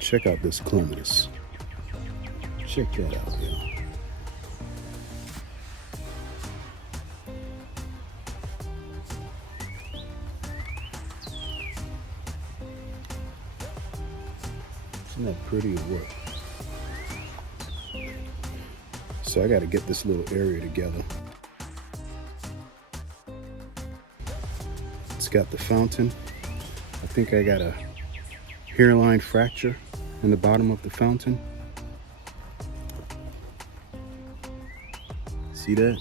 Check out this clematis. Check that out, y'all. Isn't that pretty or what? So I got to get this little area together. It's got the fountain. I think I got a hairline fracture in the bottom of the fountain. See that?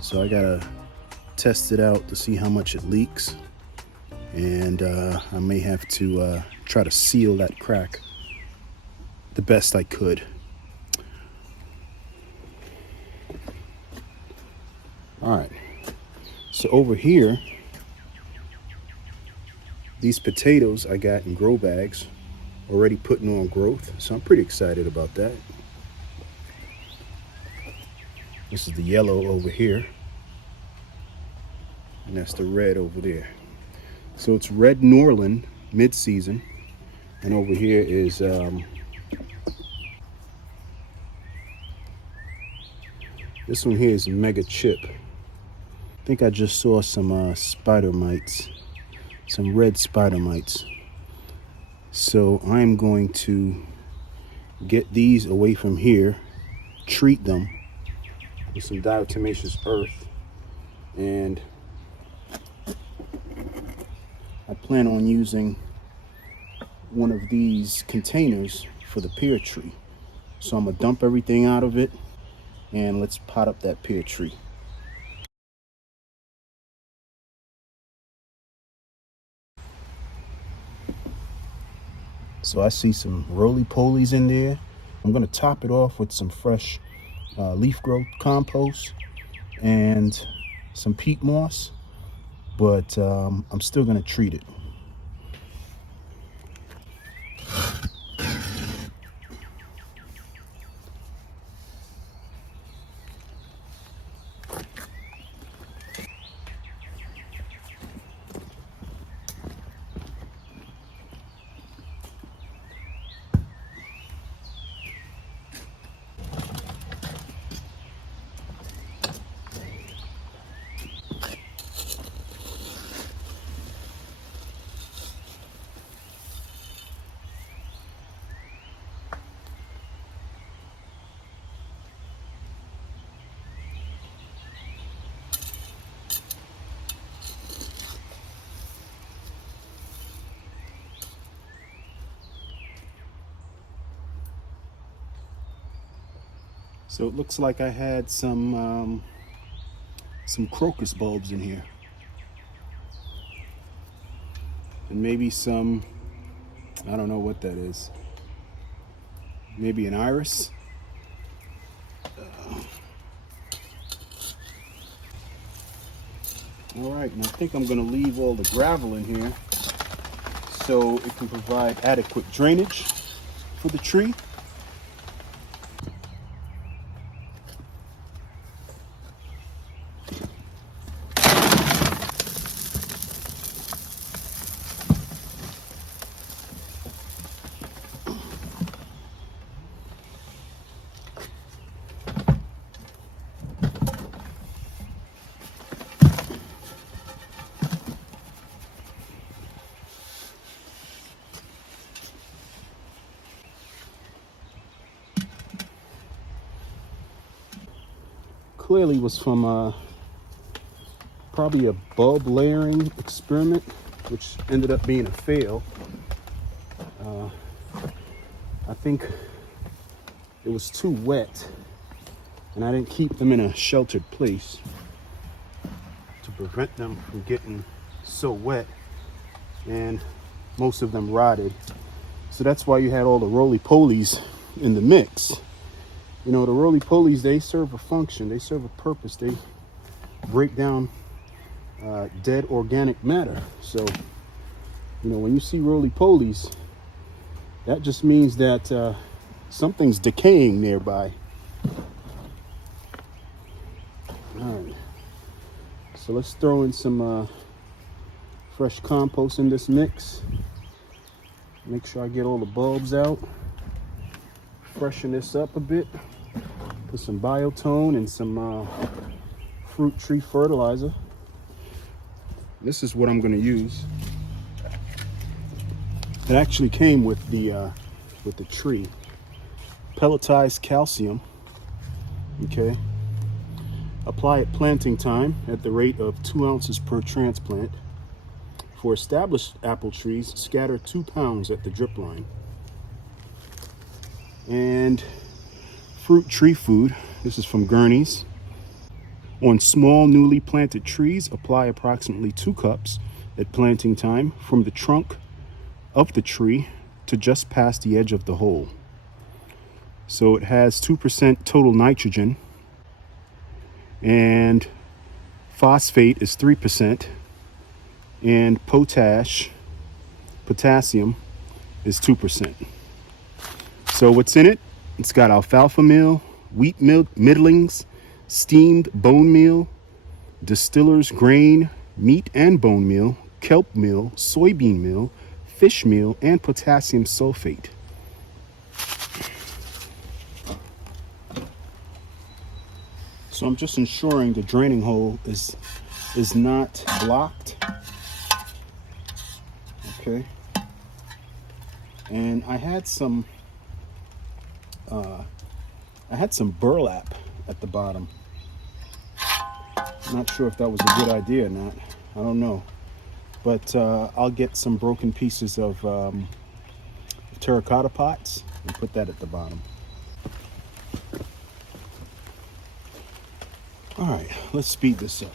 So I gotta test it out to see how much it leaks. And I may have to try to seal that crack the best I could. All right, so over here, these potatoes I got in grow bags, already putting on growth. So I'm pretty excited about that. This is the yellow over here, and that's the red over there. So it's red Norland mid-season, and over here is this one here is mega chip. I think I just saw some spider mites, some red spider mites. So I'm going to get these away from here, treat them with some diatomaceous earth, and I plan on using one of these containers for the pear tree. So I'm gonna dump everything out of it and let's pot up that pear tree. So I see some roly-polies in there. I'm gonna top it off with some fresh leaf growth compost and some peat moss, but I'm still gonna treat it. So it looks like I had some crocus bulbs in here, and maybe some, I don't know what that is, maybe an iris. All right, and I think I'm going to leave all the gravel in here so it can provide adequate drainage for the tree. Clearly was from probably a bulb layering experiment, which ended up being a fail. I think it was too wet, and I didn't keep them in a sheltered place to prevent them from getting so wet, and most of them rotted. So that's why you had all the roly-polies in the mix. You know, the roly-polies, they serve a function, they serve a purpose. They break down dead organic matter. So, you know, when you see roly-polies, that just means that something's decaying nearby. All right, so let's throw in some fresh compost in this mix, Make sure I get all the bulbs out. Freshen this up a bit. Put some biotone and some fruit tree fertilizer. This is what I'm going to use. It actually came with the tree. Pelletized calcium. Okay. Apply at planting time at the rate of 2 ounces per transplant. For established apple trees, scatter 2 pounds at the drip line. And fruit tree food. This is from Gurney's. On small newly planted trees, apply approximately 2 cups at planting time from the trunk of the tree to just past the edge of the hole. So it has 2% total nitrogen, and phosphate is 3%, and potassium is 2%. So what's in it? It's got alfalfa meal, wheat milk middlings, steamed bone meal, distiller's grain, meat and bone meal, kelp meal, soybean meal, fish meal, and potassium sulfate. So I'm just ensuring the draining hole is not blocked. Okay. And I had some burlap at the bottom. I'm not sure if that was a good idea or not. I don't know. But I'll get some broken pieces of terracotta pots and put that at the bottom. All right, let's speed this up.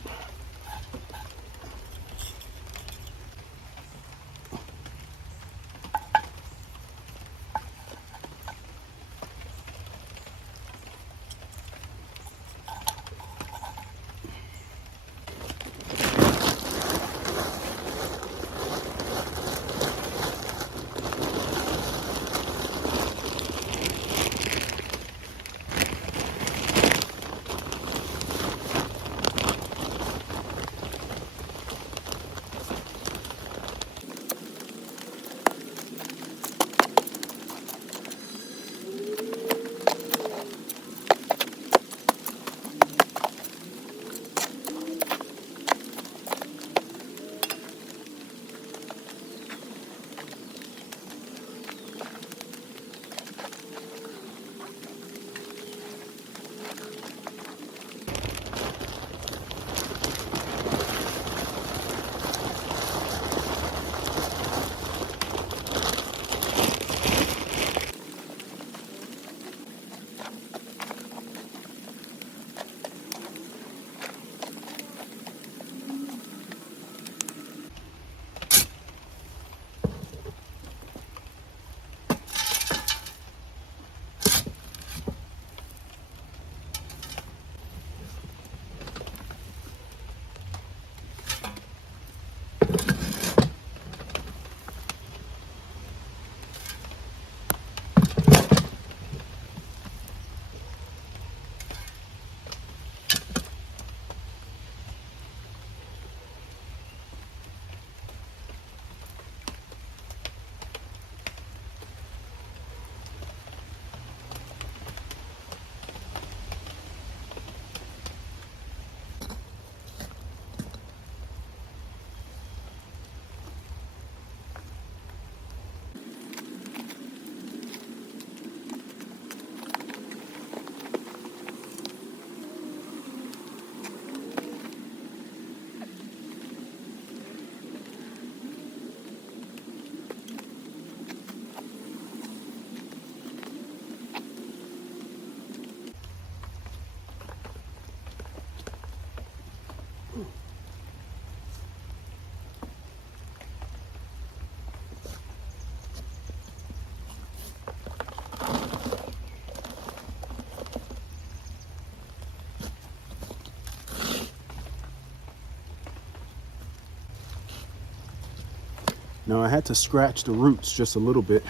Now I had to scratch the roots just a little bit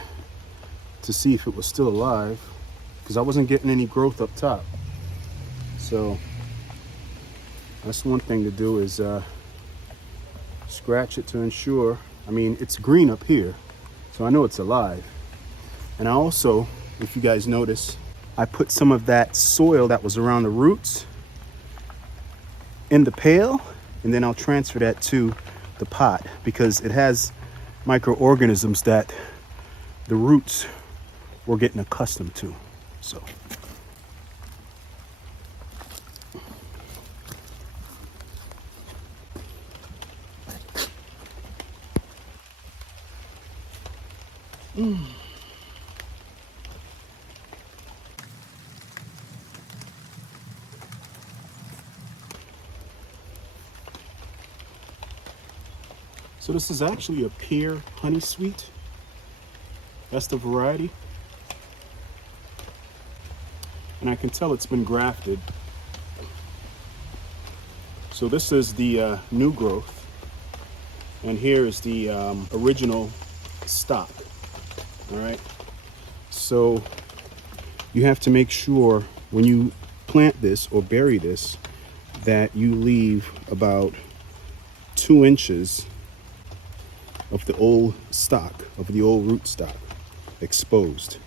to see if it was still alive, because I wasn't getting any growth up top. So that's one thing to do, is scratch it to ensure. I mean, it's green up here, So I know it's alive. And I also, if you guys notice, I put some of that soil that was around the roots in the pail, and then I'll transfer that to the pot because it has microorganisms that the roots were getting accustomed to. So So this is actually a Pear Honeysweet. That's the variety. And I can tell it's been grafted. So this is the new growth. And here is the original stock. All right. So you have to make sure when you plant this or bury this that you leave about 2 inches of the old stock, of the old root stock, exposed.